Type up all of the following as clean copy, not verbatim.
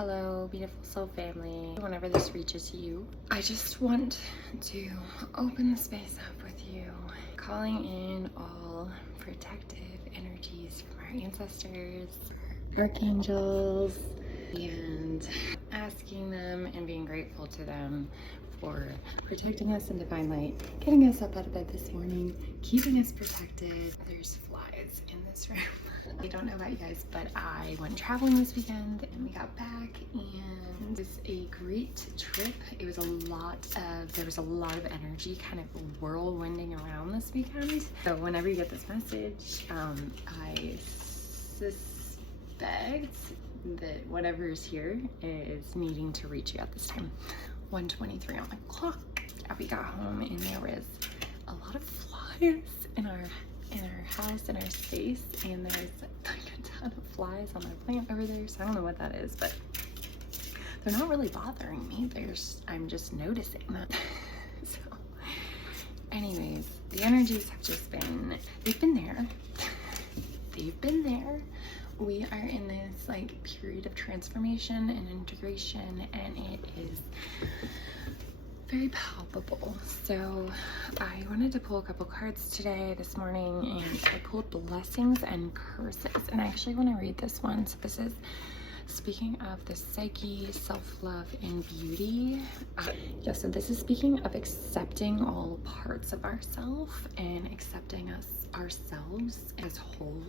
Hello, beautiful soul family. Whenever this reaches you, I just want to open the space up with you, calling in all protective energies from our ancestors, archangels, and asking them and being grateful to them for protecting us in divine light, getting us up out of bed this morning, keeping us protected. There's flies in this room. I don't know about you guys, but I went traveling this weekend and we got back, and it was a great trip. It was there was a lot of energy kind of whirlwinding around this weekend. So whenever you get this message, I suspect that whatever is here is needing to reach you at this time. 1:23 on the clock. Yeah, we got home and there was a lot of flies in our house, in our space, and there's like a ton of flies on our plant over there, so I don't know what that is, but they're not really bothering me. I'm just noticing that. So anyways, the energies have just been, they've been there. We are in this like period of transformation and integration, and it is very palpable. So I wanted to pull a couple cards this morning, and I pulled blessings and curses, and I actually want to read this one. So this is speaking of the psyche, self-love, and beauty. So this is speaking of accepting all parts of ourselves and accepting ourselves as whole.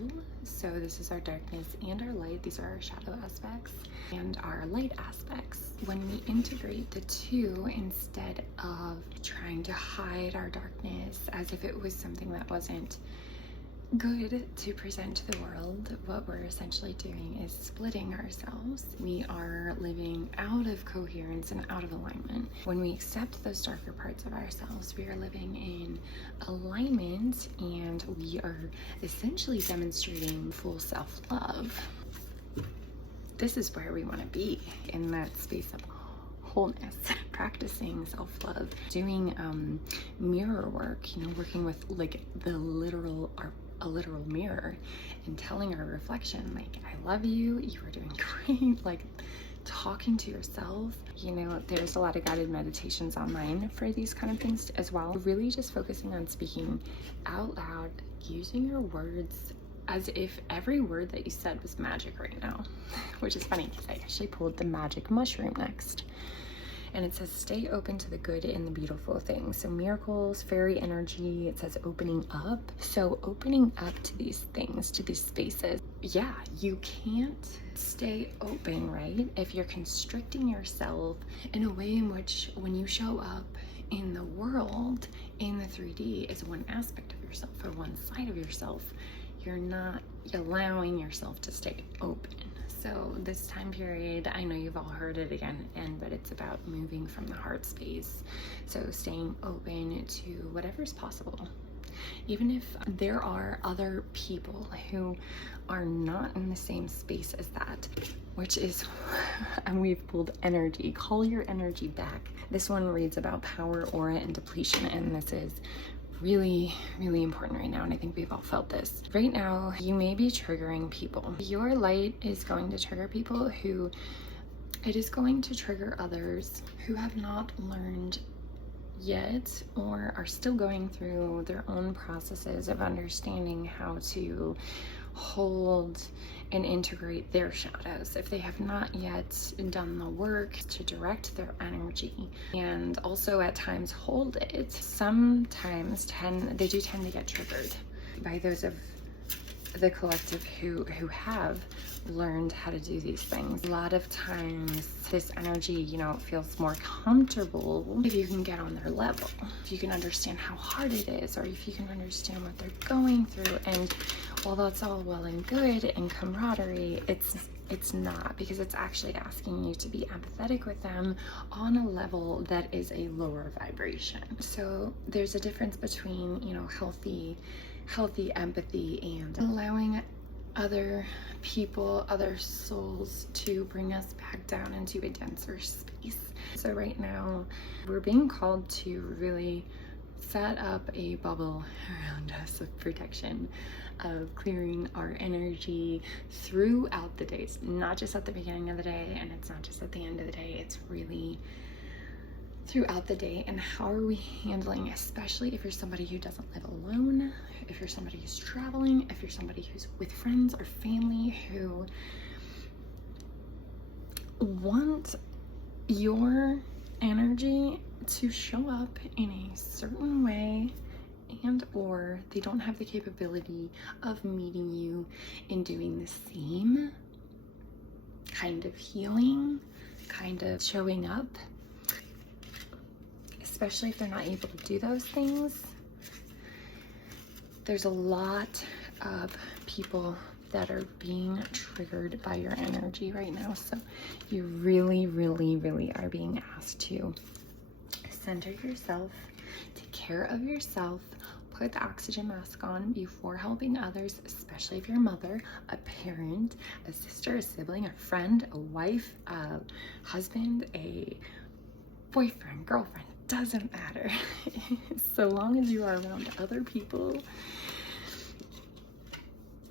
So this is our darkness and our light. These are our shadow aspects and our light aspects. When we integrate the two, instead of trying to hide our darkness as if it was something that wasn't good to present to the world, what we're essentially doing is splitting ourselves. We are living out of coherence and out of alignment. When we accept those darker parts of ourselves, we are living in alignment, and we are essentially demonstrating full self-love. This is where we want to be, in that space of wholeness, practicing self-love, doing mirror work, working with like a literal mirror and telling our reflection, like, I love you, you are doing great, like talking to yourself. There's a lot of guided meditations online for these kind of things as well. Really just focusing on speaking out loud, using your words as if every word that you said was magic right now, which is funny because I actually pulled the magic mushroom next. And it says, stay open to the good and the beautiful things. So miracles, fairy energy, it says opening up. So opening up to these things, to these spaces. Yeah, you can't stay open, right? If you're constricting yourself in a way in which when you show up in the world, in the 3D, is one aspect of yourself or one side of yourself, you're not allowing yourself to stay open. So this time period, I know you've all heard it again, but it's about moving from the heart space. So staying open to whatever's possible. Even if there are other people who are not in the same space as that, which is, and we've pulled energy, call your energy back. This one reads about power, aura, and depletion, and this is really, really important right now, and I think we've all felt this. Right now, you may be triggering people. Your light is going to trigger people it is going to trigger others who have not learned yet or are still going through their own processes of understanding how to hold and integrate their shadows. If they have not yet done the work to direct their energy and also at times hold it, sometimes they do tend to get triggered by those of the collective who have learned how to do these things. A lot of times this energy, feels more comfortable if you can get on their level, if you can understand how hard it is, or if you can understand what they're going through. And while that's all well and good and camaraderie, it's not, because it's actually asking you to be empathetic with them on a level that is a lower vibration. So there's a difference between, healthy empathy and allowing other people, other souls to bring us back down into a denser space. So right now we're being called to really set up a bubble around us of protection, of clearing our energy throughout the days, not just at the beginning of the day, and it's not just at the end of the day, it's really throughout the day. And how are we handling, especially if you're somebody who doesn't live alone, if you're somebody who's traveling, if you're somebody who's with friends or family who want your energy to show up in a certain way, and or they don't have the capability of meeting you in doing the same kind of healing, kind of showing up, especially if they're not able to do those things. There's a lot of people that are being triggered by your energy right now. So you really, really, really are being asked to center yourself, take care of yourself, put the oxygen mask on before helping others, especially if you're a mother, a parent, a sister, a sibling, a friend, a wife, a husband, a boyfriend, girlfriend, doesn't matter. So long as you are around other people,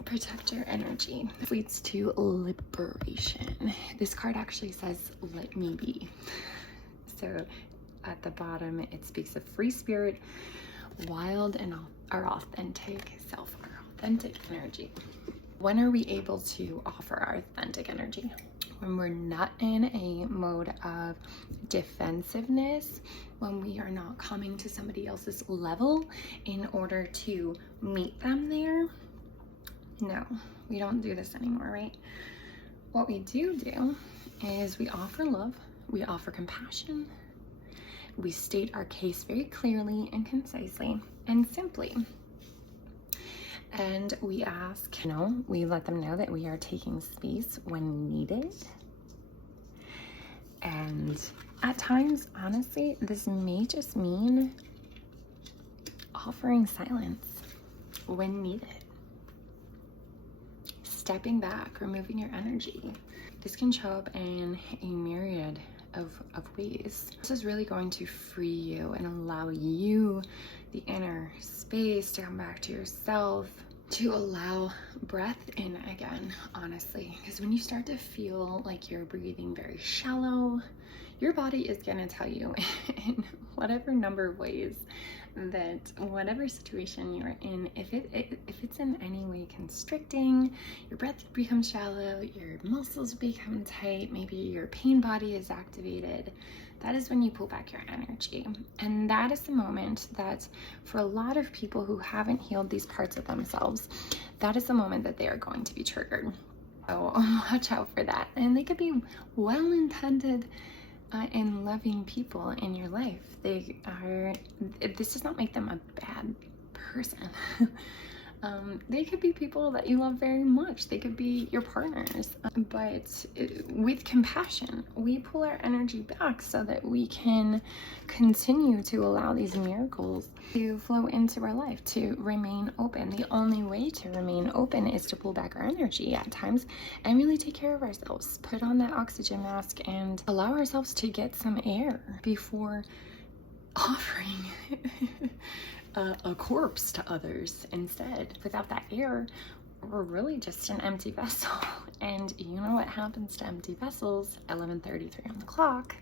protect your energy. This leads to liberation. This card actually says, let me be. So at the bottom, it speaks of free spirit, wild, and our authentic self, our authentic energy. When are we able to offer our authentic energy? When we're not in a mode of defensiveness, when we are not coming to somebody else's level in order to meet them there. No, we don't do this anymore, right? What we do is we offer love, we offer compassion, we state our case very clearly and concisely and simply. And we ask, we let them know that we are taking space when needed. And at times, honestly, this may just mean offering silence when needed. Stepping back, removing your energy. This can show up in a myriad of ways. This is really going to free you and allow you the inner space to come back to yourself, to allow breath in again, honestly. Because when you start to feel like you're breathing very shallow, your body is going to tell you in whatever number of ways that whatever situation you're in, if it's in any way constricting, your breath becomes shallow, your muscles become tight, maybe your pain body is activated, that is when you pull back your energy. And that is the moment that for a lot of people who haven't healed these parts of themselves, that is the moment that they are going to be triggered. So watch out for that. And they could be well-intended and loving people in your life. This does not make them a bad person. They could be people that you love very much. They could be your partners. But with compassion, we pull our energy back so that we can continue to allow these miracles to flow into our life, to remain open. The only way to remain open is to pull back our energy at times and really take care of ourselves. Put on that oxygen mask and allow ourselves to get some air before offering a corpse to others instead. Without that air, we're really just an empty vessel. And you know what happens to empty vessels, 11:33 on the clock,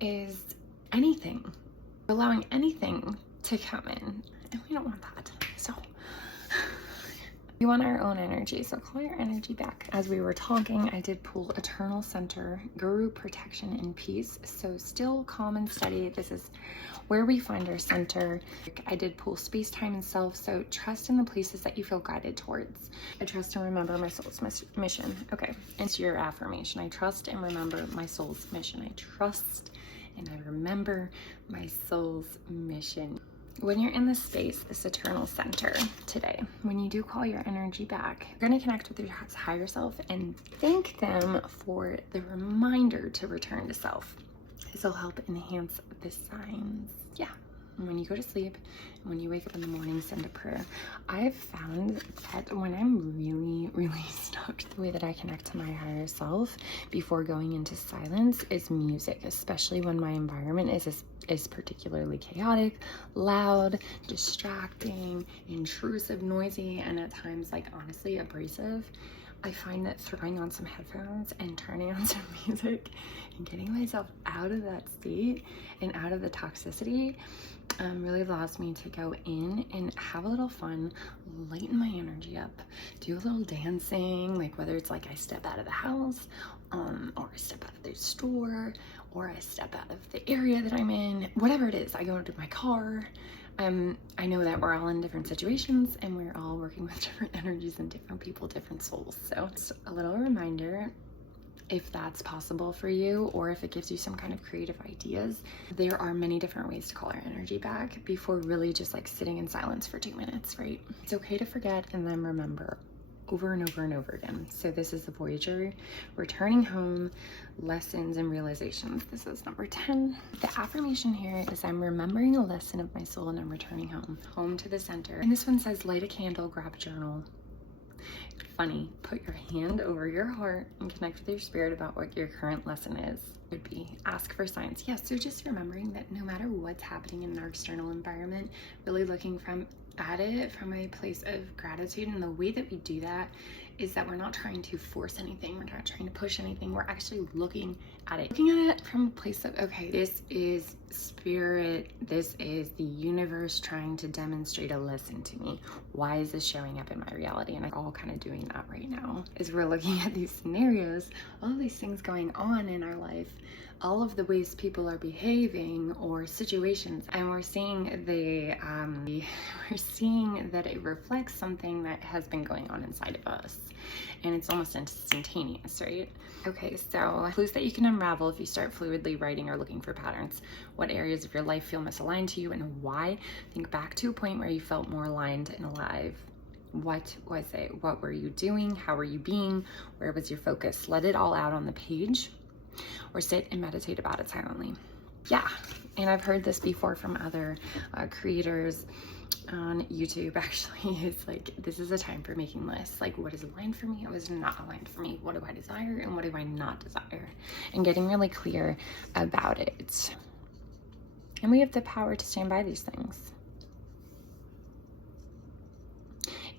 is anything. Allowing anything to come in. And we don't want that. So we want our own energy. So call your energy back. As we were talking, I did pull Eternal Center, Guru, Protection, and Peace. So still calm and steady. This is where we find our center. I did pull Space, Time, and Self. So trust in the places that you feel guided towards. I trust and remember my soul's mission. Okay, it's your affirmation. I trust and remember my soul's mission. I trust and I remember my soul's mission. When you're in this space, this eternal center today, when you do call your energy back, you're going to connect with your higher self and thank them for the reminder to return to self. This will help enhance the signs. Yeah, when you go to sleep, and when you wake up in the morning, send a prayer. I've found that when I'm really, really stuck, the way that I connect to my higher self before going into silence is music, especially when my environment is particularly chaotic, loud, distracting, intrusive, noisy, and at times, like, honestly abrasive. I find that throwing on some headphones and turning on some music and getting myself out of that state and out of the toxicity really allows me to go in and have a little fun, lighten my energy up, do a little dancing, like whether it's like I step out of the house or I step out of the store or I step out of the area that I'm in, whatever it is, I go into my car. I know that we're all in different situations and we're all working with different energies and different people, different souls. So it's a little reminder, if that's possible for you, or if it gives you some kind of creative ideas. There are many different ways to call our energy back before really just like sitting in silence for 2 minutes, right? It's okay to forget and then remember over and over and over again. So this is the Voyager, returning home, lessons and realizations. This is number 10. The affirmation here is I'm remembering a lesson of my soul and I'm returning home to the center. And this one says light a candle, grab a journal. Funny, put your hand over your heart and connect with your spirit about what your current lesson is. Would be ask for signs. Yeah, so just remembering that no matter what's happening in our external environment, really looking at it from a place of gratitude. And the way that we do that is that we're not trying to force anything, we're not trying to push anything, we're actually looking at it from a place of, okay, this is spirit, this is the universe trying to demonstrate a lesson to me. Why is this showing up in my reality? And I'm all kind of doing that right now, is we're looking at these scenarios, all of these things going on in our life, all of the ways people are behaving or situations, and we're seeing we're seeing that it reflects something that has been going on inside of us, and it's almost instantaneous, right? Okay, so clues that you can unravel if you start fluidly writing or looking for patterns. What areas of your life feel misaligned to you and why? Think back to a point where you felt more aligned and alive. What was it? What were you doing? How were you being? Where was your focus? Let it all out on the page, or sit and meditate about it silently. Yeah, and I've heard this before from other creators on YouTube. Actually, it's like, this is a time for making lists. Like, what is aligned for me? What is not aligned for me? What do I desire and what do I not desire? And getting really clear about it. And we have the power to stand by these things.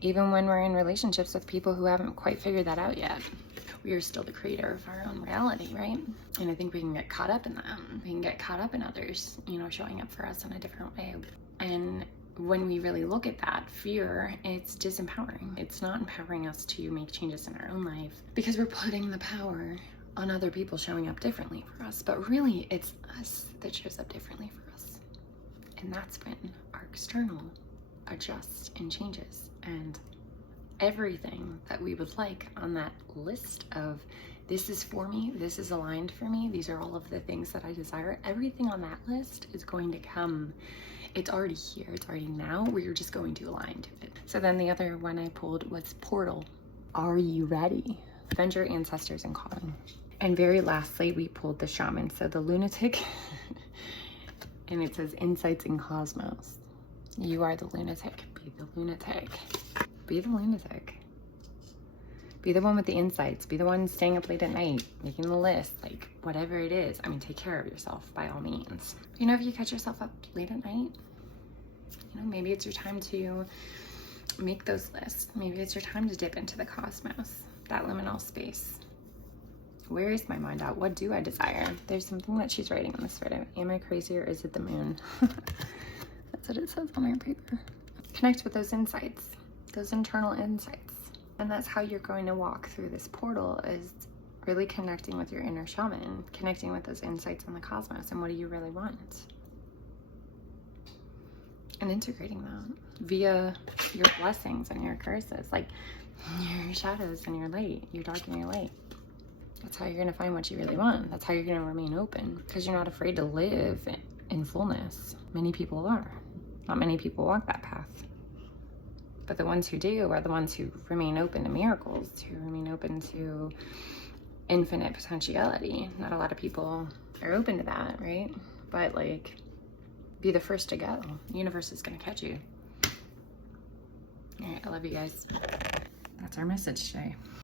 Even when we're in relationships with people who haven't quite figured that out yet. We are still the creator of our own reality, right? And I think we can get caught up in them. We can get caught up in others, showing up for us in a different way. And when we really look at that fear, it's disempowering. It's not empowering us to make changes in our own life because we're putting the power on other people showing up differently for us. But really, it's us that shows up differently for us. And that's when our external adjusts and changes. And everything that we would like on that list of this is for me, this is aligned for me, these are all of the things that I desire, everything on that list is going to come. It's already here, it's already now. We're just going to align to it. So then the other one I pulled was portal. Are you ready? Avenge your ancestors and calling. And very lastly, we pulled the shaman. So the lunatic, and it says insights in cosmos. You are the lunatic. Be the lunatic. Be the lunatic. Be the one with the insights. Be the one staying up late at night, making the list, like whatever it is. I mean, take care of yourself by all means. If you catch yourself up late at night, maybe it's your time to make those lists. Maybe it's your time to dip into the cosmos, that liminal space. Where is my mind at? What do I desire? There's something that she's writing in this photo. Am I crazy or is it the moon? That's what it says on her paper. Connect with those insights. Those internal insights. And that's how you're going to walk through this portal, is really connecting with your inner shaman, connecting with those insights in the cosmos and what do you really want, and integrating that via your blessings and your curses, like your shadows and your light, your dark and your light. That's how you're going to find what you really want. That's how you're going to remain open, because you're not afraid to live in fullness. Many people are. Not many people walk that path. But the ones who do are the ones who remain open to miracles, who remain open to infinite potentiality. Not a lot of people are open to that, right? But be the first to go. The universe is gonna catch you. All right, I love you guys. That's our message today.